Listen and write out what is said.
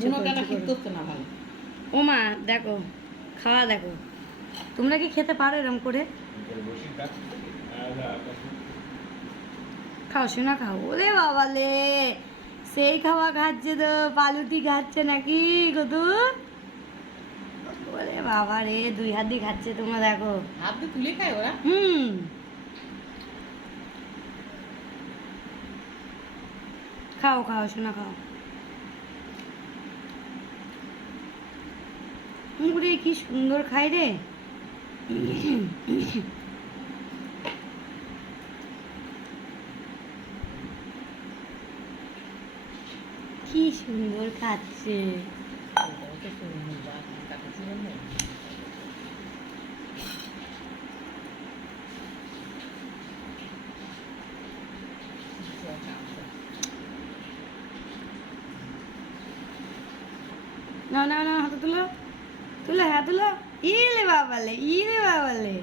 বুনো কেন শীত করছে না ভালো। ও মা দেখো, খাওয়া দেখো। তোমরা কি খেতে পারো এরকম করে? খাও শোনা, খাও। ওরে বাবা লে, সেই খাওয়া খাচ্ছে তো, পালুটি খাচ্ছে নাকি গদু? ওরে বাবা রে, 2 হাত দিয়ে খাচ্ছে, তোমরা দেখো। হাত দিয়ে তুলে খায় ওরা। খাও খাও শোনা, খাও। ওরে কি সুন্দর খাই রে। কি সুন্দর খাচ্ছে। না না না, হাতে তুলো, তুলো, হ্যাঁ তুলো। ইলে বাবালে, ইলে বাবালে।